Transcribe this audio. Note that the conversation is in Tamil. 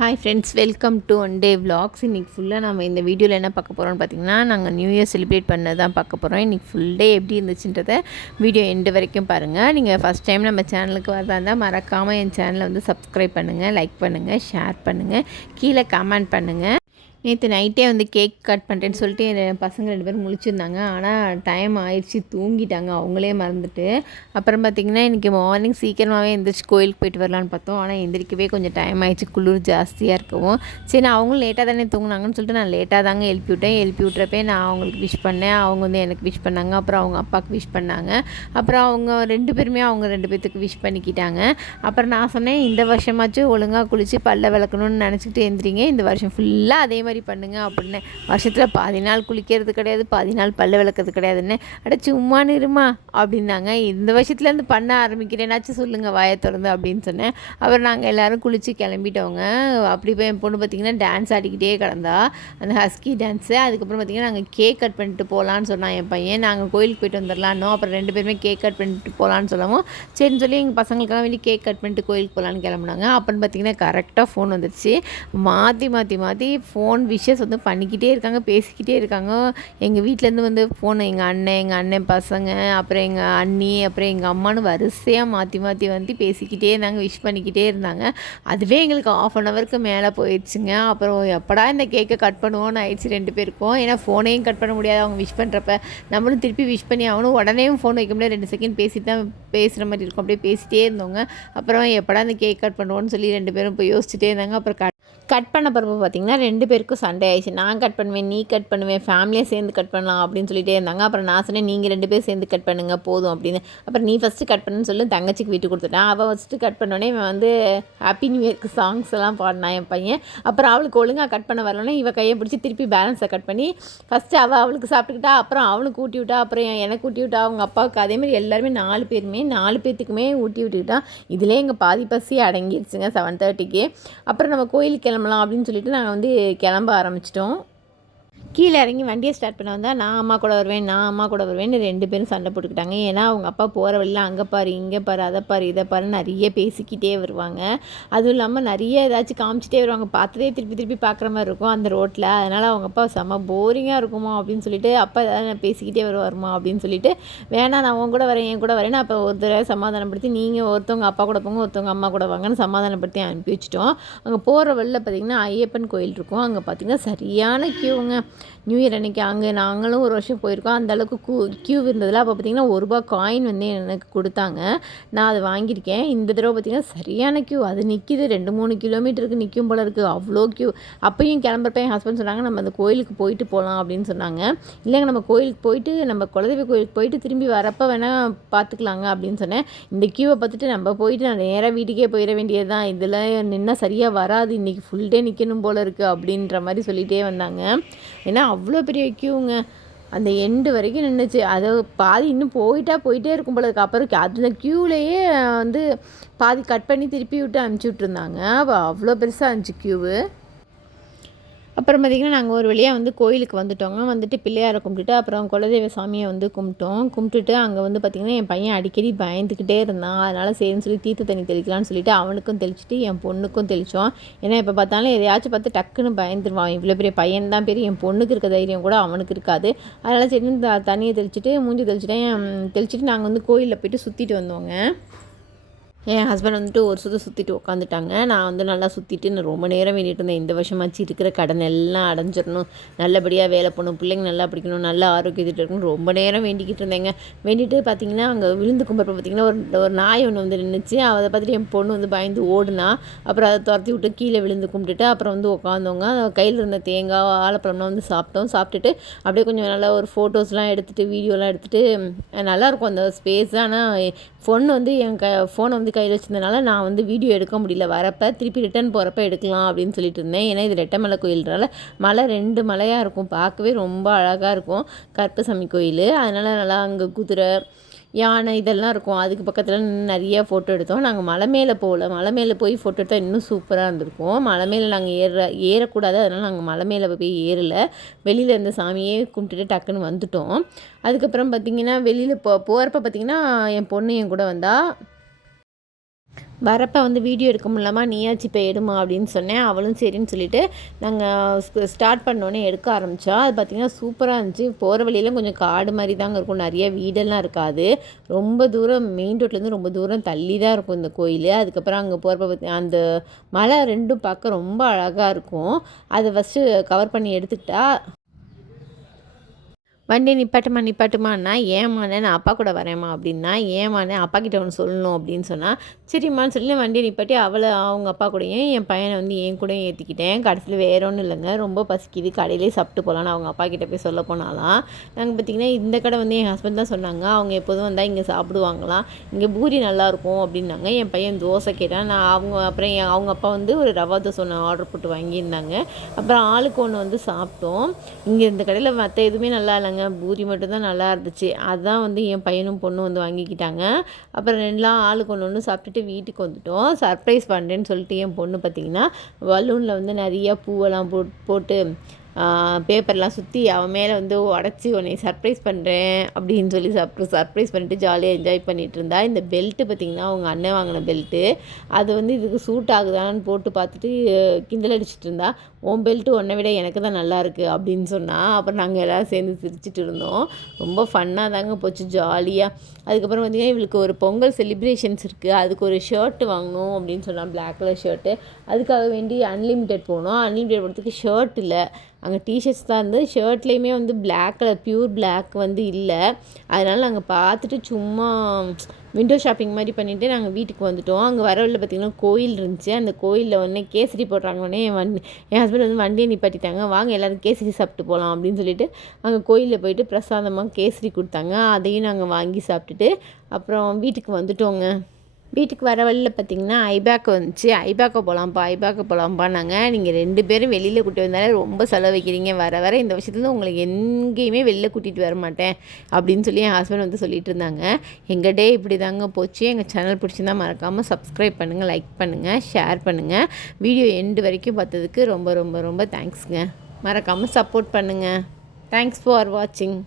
Hi friends, welcome to one day vlogs. இன்றைக்கி ஃபுல்லாக நம்ம இந்த வீடியோவில் என்ன பார்க்க போகிறோம்னு பார்த்திங்கன்னா, நாங்கள் நியூ இயர் செலிப்ரேட் பண்ண தான் பார்க்க போகிறோம். இன்றைக்கி ஃபுல் டே எப்படி இருந்துச்சுன்றதை வீடியோ எண்டு வரைக்கும் பாருங்கள். நீங்கள் ஃபஸ்ட் டைம் நம்ம சேனலுக்கு வரதா இருந்தால் மறக்காமல் என் சேனலை வந்து சப்ஸ்கிரைப் பண்ணுங்கள், லைக் பண்ணுங்கள், ஷேர் பண்ணுங்கள், கீழே கமெண்ட் பண்ணுங்கள். நேற்று நைட்டே வந்து கேக் கட் பண்ணுறேன்னு சொல்லிட்டு என் பசங்க 2 பேரும் முழிச்சிருந்தாங்க. ஆனால் டைம் ஆயிடுச்சு, தூங்கிட்டாங்க அவங்களே மறந்துட்டு. அப்புறம் பார்த்திங்கன்னா இன்றைக்கி மார்னிங் சீக்கிரமாகவே எந்திரிச்சு கோயிலுக்கு போயிட்டு வரலான்னு பார்த்தோம். ஆனால் எந்திரிக்கவே கொஞ்சம் டைம் ஆயிடுச்சு, குளிர் ஜாஸ்தியாக இருக்கவும். சரி, நான் அவங்களும் லேட்டாக தானே தூங்கினாங்கன்னு சொல்லிட்டு நான் லேட்டாக தாங்க எழுப்பி விட்டேன். எழுப்பி விட்றப்பே நான் அவங்களுக்கு விஷ் பண்ணேன், அவங்க வந்து எனக்கு விஷ் பண்ணாங்க. அப்புறம் அவங்க அப்பாவுக்கு விஷ் பண்ணாங்க. அப்புறம் அவங்க 2 பேருமே அவங்க 2 பேர்த்துக்கு விஷ் பண்ணிக்கிட்டாங்க. அப்புறம் நான் சொன்னேன், இந்த வருஷமாச்சும் ஒழுங்காக குளித்து பல்ல விளக்கணும்னு நினச்சிக்கிட்டு எந்திரிங்க, இந்த வருஷம் ஃபுல்லாக அதே மாதிரி பண்ணுங்க அப்படின்னு. வருஷத்தில் பாதி நாள் குளிக்கிறது கிடையாது, பாதி நாள் பல்ல விளக்கிறது கிடையாதுன்னு. அட சும்மா நிருமா அப்படின்னாங்க. இந்த வருஷத்துலேருந்து பண்ண ஆரம்பிக்கிறேனாச்சும் சொல்லுங்கள் வாயை திறந்து அப்படின்னு சொன்னேன். அப்புறம் நாங்கள் எல்லோரும் குளித்து கிளம்பிட்டோங்க. அப்படி போய் என் பொண்ணு பார்த்திங்கன்னா டான்ஸ் ஆடிக்கிட்டே கிடந்தா, அந்த ஹஸ்கி டான்ஸு. அதுக்கப்புறம் பார்த்திங்கன்னா நாங்கள் கேக் கட் பண்ணிட்டு போகலான்னு சொன்னான் என் பையன். நாங்கள் கோயிலுக்கு போயிட்டு வந்துடலான்னோ. அப்புறம் 2 பேருமே கேக் கட் பண்ணிட்டு போகலான்னு சொல்லவும் சரின்னு சொல்லி எங்கள் பசங்களுக்கெல்லாம் வேண்டி கேக் கட் பண்ணிட்டு கோயிலுக்கு போகலான்னு கிளம்புனாங்க. அப்புறம் பார்த்திங்கன்னா கரெக்டாக ஃபோன் வந்துடுச்சு. மாற்றி ஃபோன் விஷஸ் வந்து பண்ணிக்கிட்டே இருக்காங்க, பேசிக்கிட்டே இருக்காங்க. எங்கள் வீட்டிலேருந்து வந்து ஃபோன் எங்கள் அண்ணன் பசங்க, அப்புறம் எங்கள் அண்ணி, அப்புறம் எங்கள் அம்மானு வரிசையாக மாற்றி பேசிக்கிட்டே இருந்தாங்க, விஷ் பண்ணிக்கிட்டே இருந்தாங்க. அதுவே எங்களுக்கு 1/2 அன் ஹவருக்கு மேலே போயிடுச்சுங்க. அப்புறம் எப்படா இந்த கேக்கை கட் பண்ணுவோன்னு ஆயிடுச்சு 2 பேருக்கும். ஏன்னா ஃபோனையும் கட் பண்ண முடியாது அவங்க விஷ் பண்ணுறப்ப. நம்மளும் திருப்பி விஷ் பண்ணி ஆகணும். உடனேயும் ஃபோன் வைக்க முடியாது, 2 செகண்ட் பேசிட்டு தான் பேசுகிற மாதிரி இருக்கும். அப்படியே பேசிகிட்டே இருந்தோங்க. அப்புறம் எப்படா இந்த கேக் கட் பண்ணுவோன்னு சொல்லி 2 பேரும் போய் யோசிச்சுட்டே இருந்தாங்க. அப்புறம் கட் பண்ண பிறகு பார்த்திங்கன்னா 2 பேருக்கும் சண்டை ஆயிடுச்சு. நான் கட் பண்ணுவேன், நீ கட் பண்ணுவேன், ஃபேமிலியாக சேர்ந்து கட் பண்ணலாம் அப்படின்னு சொல்லிட்டே இருந்தாங்க. அப்புறம் நான் சொன்னேன், நீங்கள் 2 பேர் சேர்ந்து கட் பண்ணுங்க போதும் அப்படின்னு. அப்புறம் நீ ஃபஸ்ட்டு கட் பண்ணுன்னு சொல்லி தங்கச்சிக்கு விட்டு கொடுத்துட்டேன். அவள் ஃபஸ்ட்டு கட் பண்ணோடனே இவன் வந்து ஹாப்பி நியூ இயர்க்கு சாங்ஸ் எல்லாம் பாடினான் என் பையன். அப்புறம் அவளுக்கு ஒழுங்காக கட் பண்ண வரலன்னா இவள் கையை பிடிச்சி திருப்பி பேலன்ஸை கட் பண்ணி ஃபஸ்ட்டு அவளுக்கு சாப்பிட்டுக்கிட்டா, அப்புறம் அவனுக்கு ஊட்டி விட்டா, அப்புறம் எனக்கு ஊட்டி விட்டா, அவங்க அப்பாவுக்கு. அதேமாதிரி எல்லாருமே 4 பேர்த்துக்குமே ஊட்டி விட்டுக்கிட்டான். இதிலே எங்கள் பாதி பசி அடங்கிடுச்சுங்க 7:30க்கு. அப்புறம் நம்ம கோயிலுக்கு கிளம்பலாம் அப்படின்னு சொல்லிட்டு நாங்கள் வந்து கிளம்ப ஆரம்பிச்சிட்டோம். கீழே இறங்கி வண்டியை ஸ்டார்ட் பண்ண வந்தால் நான் அம்மா கூட வருவேன்னு 2 பேரும் சண்டை போட்டுக்கிட்டாங்க. ஏன்னா அவங்க அப்பா போகிற வழியில் அங்கே பாரு, இங்கே பாரு, அதை பாரு, இதை பாரு நிறைய பேசிக்கிட்டே வருவாங்க. அதுவும் இல்லாமல் நிறைய ஏதாச்சும் காமிச்சிட்டே வருவாங்க. பார்த்ததே திருப்பி பார்க்குற மாதிரி இருக்கும் அந்த ரோட்டில். அதனால் அவங்க அப்பா செம்ம போரிங்காக இருக்குமா அப்படின்னு சொல்லிட்டு, அப்பா ஏதாவது பேசிக்கிட்டே வருவாருமா அப்படின்னு சொல்லிட்டு, வேணாம் நான் உன் கூட வரேன், என் கூட வரேன்னு அப்போ ஒரு தடவை சமாதானப்படுத்தி, நீங்கள் ஒருத்தவங்க அப்பா கூட போங்க, ஒருத்தவங்க அம்மா கூட வாங்கன்னு சமாதானப்படுத்தி அனுப்பி வச்சிட்டோம். அங்கே போகிற வழியில் பார்த்திங்கன்னா ஐயப்பன் கோயில் இருக்கும். அங்கே பார்த்திங்கன்னா சரியான க்யூங்க. நியூ இயர் அன்றைக்கி அங்கே நாங்களும் ஒரு வருஷம் போயிருக்கோம். அந்தளவுக்கு க்யூ இருந்ததில். அப்போ பார்த்திங்கன்னா ₹1 காயின் வந்து எனக்கு கொடுத்தாங்க. நான் அதை வாங்கியிருக்கேன். இந்த தடவை பார்த்திங்கன்னா சரியான க்யூ. அது நிற்கிது 2-3 கிலோமீட்டருக்கு நிற்கும் போல இருக்குது, அவ்வளோ க்யூ. அப்பையும் கிளம்புறப்ப என் ஹஸ்பண்ட் சொன்னாங்க, நம்ம அந்த கோயிலுக்கு போயிட்டு போகலாம் அப்படின்னு சொன்னாங்க. இல்லைங்க, நம்ம கோயிலுக்கு போயிட்டு நம்ம குலதெய்வ கோயிலுக்கு போயிட்டு திரும்பி வரப்போ வேணால் பார்த்துக்கலாங்க அப்படின்னு சொன்னேன். இந்த க்யூவை பார்த்துட்டு நம்ம போயிட்டு நான் நேராக வீட்டுக்கே போயிட வேண்டியது தான், இதில் நின்னா சரியாக வராது, இன்றைக்கி ஃபுல் டே நிற்கணும் போல் இருக்குது அப்படின்ற மாதிரி சொல்லிகிட்டே வந்தாங்க. ஏன்னா அவ்வளோ பெரிய க்யூங்க. அந்த எண்டு வரைக்கும் நின்றுச்சு. அதை பாதி இன்னும் போயிட்டே இருக்கும் போல இருக்குது. அப்புறம் அந்த க்யூலேயே வந்து பாதி கட் பண்ணி திருப்பி விட்டு அனுப்பிச்சி விட்ருந்தாங்க. அவ்வளோ பெருசாக இருந்துச்சு க்யூவு. அப்புறம் பார்த்திங்கன்னா நாங்கள் ஒரு வழியாக வந்து கோயிலுக்கு வந்துட்டோங்க. வந்துட்டு பிள்ளையாரை கும்பிட்டுட்டு அப்புறம் குலதெய்வ சாமியை வந்து கும்பிட்டுட்டு அங்கே வந்து பார்த்திங்கன்னா என் பையன் அடிக்கடி பயந்துக்கிட்டே இருந்தான். அதனால் சரின்னு சொல்லி தீர்த்த தண்ணி தெளிக்கலான்னு சொல்லிட்டு அவனுக்கும் தெளிச்சுட்டு என் பொண்ணுக்கும் தெளித்தோம். ஏன்னா இப்போ பார்த்தாலும் எதையாச்சும் பார்த்து டக்குன்னு பயந்துருவான். இவ்வளோ பெரிய பையன் தான் பெரிய, என் பொண்ணுக்கு இருக்க தைரியம் கூட அவனுக்கு இருக்காது. அதனால் சரின்னு தண்ணியை தெளிச்சுட்டு மூஞ்சி தெளிச்சுட்டு நாங்கள் வந்து கோயிலில் போய்ட்டு சுற்றிட்டு வந்தோங்க. என் ஹஸ்பண்ட் வந்துட்டு ஒரு சுற்றிட்டு உட்காந்துட்டாங்க. நான் வந்து நல்லா சுற்றிட்டு நான் ரொம்ப நேரம் வேண்டிகிட்டு இருந்தேன். இந்த வருஷமாச்சு இருக்கிற கடன் எல்லாம் அடைஞ்சிடணும், நல்லபடியாக வேலை பண்ணணும், பிள்ளைங்க நல்லா படிக்கணும், நல்ல ஆரோக்கியத்திட்டு இருக்கணும், ரொம்ப நேரம் வேண்டிக்கிட்டு இருந்தேங்க. வேண்டிட்டு பார்த்திங்கன்னா அங்கே விழுந்து கும்பிட்றப்ப பார்த்திங்கன்னா ஒரு நாய் ஒன்று வந்து நின்றுச்சு. அதை பார்த்துட்டு என் பொண்ணு வந்து பயந்து ஓடுனா. அப்புறம் அதை துரத்தி விட்டு கீழே விழுந்து கும்பிட்டுட்டு அப்புறம் வந்து உட்காந்தவங்க. கையில் இருந்த தேங்காய் வாழைப்பழம்லாம் வந்து சாப்பிட்டுட்டு அப்படியே கொஞ்சம் நல்லா ஒரு ஃபோட்டோஸ்லாம் எடுத்துகிட்டு வீடியோலாம் எடுத்துகிட்டு நல்லாயிருக்கும் அந்த ஸ்பேஸ். ஆனால் ஃபோனை வந்து கையில் வச்சிருந்தனால நான் வந்து வீடியோ எடுக்க முடியல. வரப்போ திருப்பி ரிட்டன் போகிறப்ப எடுக்கலாம் அப்படின்னு சொல்லிட்டு இருந்தேன். ஏன்னா இது ரெட்டமலை கோயில்னால மலை 2 மலையாக இருக்கும், பார்க்கவே ரொம்ப அழகாக இருக்கும் கருப்பசாமி கோயில். அதனால் நல்லா அங்கே குதிரை, யானை இதெல்லாம் இருக்கும். அதுக்கு பக்கத்தில் நிறைய ஃபோட்டோ எடுத்தோம். நாங்கள் மலை மேலே போகல, மலை மேலே போய் ஃபோட்டோ எடுத்தால் இன்னும் சூப்பராக இருந்திருக்கும். மலை மேலே நாங்கள் ஏறக்கூடாது, அதனால் நாங்கள் மலை மேலே போய் ஏறலை. வெளியில் இருந்த சாமியே கும்பிட்டுட்டு டக்குன்னு வந்துட்டோம். அதுக்கப்புறம் பார்த்திங்கன்னா வெளியில் போகிறப்ப பார்த்திங்கன்னா என் பொண்ணு என் கூட வந்தால் வரப்போ வந்து வீடியோ எடுக்க முடியலாமா, நீயாச்சு இப்போ எடுமா அப்படின்னு சொன்னேன். அவளும் சரின்னு சொல்லிவிட்டு நாங்கள் ஸ்டார்ட் பண்ணோன்னே எடுக்க ஆரம்பித்தா. அது பார்த்திங்கன்னா சூப்பராக இருந்துச்சு. போகிற வழியெல்லாம் கொஞ்சம் காடு மாதிரி தாங்க இருக்கும், நிறைய வீடெல்லாம் இருக்காது. ரொம்ப தூரம் மெயின் ரோட்லேருந்து ரொம்ப தூரம் தள்ளி தான் இருக்கும் இந்த கோயில். அதுக்கப்புறம் அங்கே போகிறப்ப அந்த மலை ரெண்டும் பார்க்க ரொம்ப அழகாக இருக்கும். அதை ஃபஸ்ட்டு கவர் பண்ணி எடுத்துக்கிட்டா வண்டியை நிப்பாட்டுமான்னா ஏம்மாண்ணே நான் அப்பா கூட வரேம்மா அப்படின்னா, ஏம்மாண்ணே அப்பா கிட்ட ஒன்று சொல்லணும் அப்படின்னு சொன்னால், சரிம்மான்னு சொல்லி வண்டியை நிப்பாட்டி அவங்க அப்பா கூடயும் என் பையனை வந்து என் கூடயும் ஏற்றிக்கிட்டேன். கடைசியில் வேற ஒன்றும் இல்லைங்க, ரொம்ப பசிக்குது கடையிலே சாப்பிட்டு போகலான்னு அவங்க அப்பா கிட்டே போய் சொல்ல போனாலாம். நாங்கள் பார்த்திங்கன்னா இந்த கடை வந்து என் ஹஸ்பண்ட் தான் சொன்னாங்க, அவங்க எப்போதும் வந்தால் இங்கே சாப்பிடுவாங்களாம், இங்கே பூரி நல்லாயிருக்கும் அப்படின்னாங்க. என் பையன் தோசை கேட்டான். அப்புறம் அவங்க அப்பா வந்து ஒரு ரவா தோசை ஒன்று ஆர்டர் போட்டு வாங்கியிருந்தாங்க. அப்புறம் ஆளுக்கு ஒன்று வந்து சாப்பிட்டோம். இங்கே இந்த கடையில் மற்ற எதுவுமே நல்லா இல்லைங்க, பூரி மட்டும்தான் நல்லா இருந்துச்சு. அதுதான் வந்து என் பையனும் பொண்ணும் வந்து வாங்கிக்கிட்டாங்க. அப்புறம் ரெண்டுலாம் ஆளுக்கு ஒன்று ஒன்று சாப்பிட்டுட்டு வீட்டுக்கு வந்துவிட்டோம். சர்ப்ரைஸ் பண்ணுறேன்னு சொல்லிட்டு என் பொண்ணு பார்த்திங்கன்னா பலூனில் வந்து நிறையா பூவெல்லாம் போட்டு பேப்பர்லாம் சுற்றி அவன் மேலே வந்து உடச்சி உன்னை சர்ப்ரைஸ் பண்ணுறேன் அப்படின்னு சொல்லி சர்ப்ரைஸ் பண்ணிட்டு ஜாலியாக என்ஜாய் பண்ணிகிட்டு இருந்தா. இந்த பெல்ட்டு பார்த்திங்கன்னா அவங்க அண்ணன் வாங்கின பெல்ட்டு, அது வந்து இதுக்கு சூட் ஆகுதான்னு போட்டு பார்த்துட்டு கிண்டல் அடிச்சிட்டு இருந்தா. உன் பெல்ட்டு உன்னை விட எனக்கு தான் நல்லாயிருக்கு அப்படின்னு சொன்னால். அப்புறம் நாங்கள் எல்லோரும் சேர்ந்து சிரிச்சிட்டு இருந்தோம். ரொம்ப ஃபன்னாக தாங்க போச்சு, ஜாலியாக. அதுக்கப்புறம் பார்த்திங்கன்னா இவளுக்கு ஒரு பொங்கல் செலிப்ரேஷன்ஸ் இருக்குது, அதுக்கு ஒரு ஷர்ட்டு வாங்கணும் அப்படின்னு சொன்னால், பிளாக் கலர் ஷர்ட்டு. அதுக்காக வேண்டி அன்லிமிட்டெட் போனோம். அன்லிமிட்டெட் போகிறதுக்கு ஷர்ட் இல்லை, அங்கே டிஷர்ட்ஸ் தான் இருந்தது. ஷர்ட்லேயுமே வந்து பிளாக் கலர் பியூர் பிளாக் வந்து இல்லை. அதனால் நாங்கள் பார்த்துட்டு சும்மா விண்டோ ஷாப்பிங் மாதிரி பண்ணிவிட்டு நாங்கள் வீட்டுக்கு வந்துவிட்டோம். அங்கே வர வழியில் பார்த்திங்கன்னா கோயில் இருந்துச்சு. அந்த கோயிலில் உடனே கேசரி போடுறாங்கன்னே என் ஹஸ்பண்ட் வந்து வண்டியை நிப்பாட்டிட்டாங்க. வாங்க எல்லோரும் கேசரி சாப்பிட்டு போகலாம் அப்படின்னு சொல்லிட்டு அங்கே கோயிலில் போயிட்டு பிரசாதமாக கேசரி கொடுத்தாங்க. அதையும் நாங்கள் வாங்கி சாப்பிட்டுட்டு அப்புறம் வீட்டுக்கு வந்துட்டோங்க. வீட்டுக்கு வர வழியில் பார்த்திங்கன்னா ஐபேக் வந்துச்சு. ஐபேக்கை போகலாம்ப்பான்னாங்க. நீங்கள் 2 பேரும் வெளியில் கூட்டி வந்தாலே ரொம்ப செலவு வைக்கிறீங்க, வர இந்த விஷயத்துல உங்களுக்கு எங்கேயுமே வெளில கூட்டிகிட்டு வர மாட்டேன் அப்படின்னு சொல்லி என் ஹஸ்பண்ட் வந்து சொல்லிட்டு இருந்தாங்க. எங்கள் டே இப்படி தாங்க போச்சு. எங்கள் சேனல் பிடிச்சிருந்தா மறக்காமல் சப்ஸ்கிரைப் பண்ணுங்கள், லைக் பண்ணுங்கள், ஷேர் பண்ணுங்கள். வீடியோ எண்டு வரைக்கும் பார்த்ததுக்கு ரொம்ப ரொம்ப ரொம்ப தேங்க்ஸுங்க. மறக்காமல் சப்போர்ட் பண்ணுங்கள். தேங்க்ஸ் ஃபார் வாட்சிங்.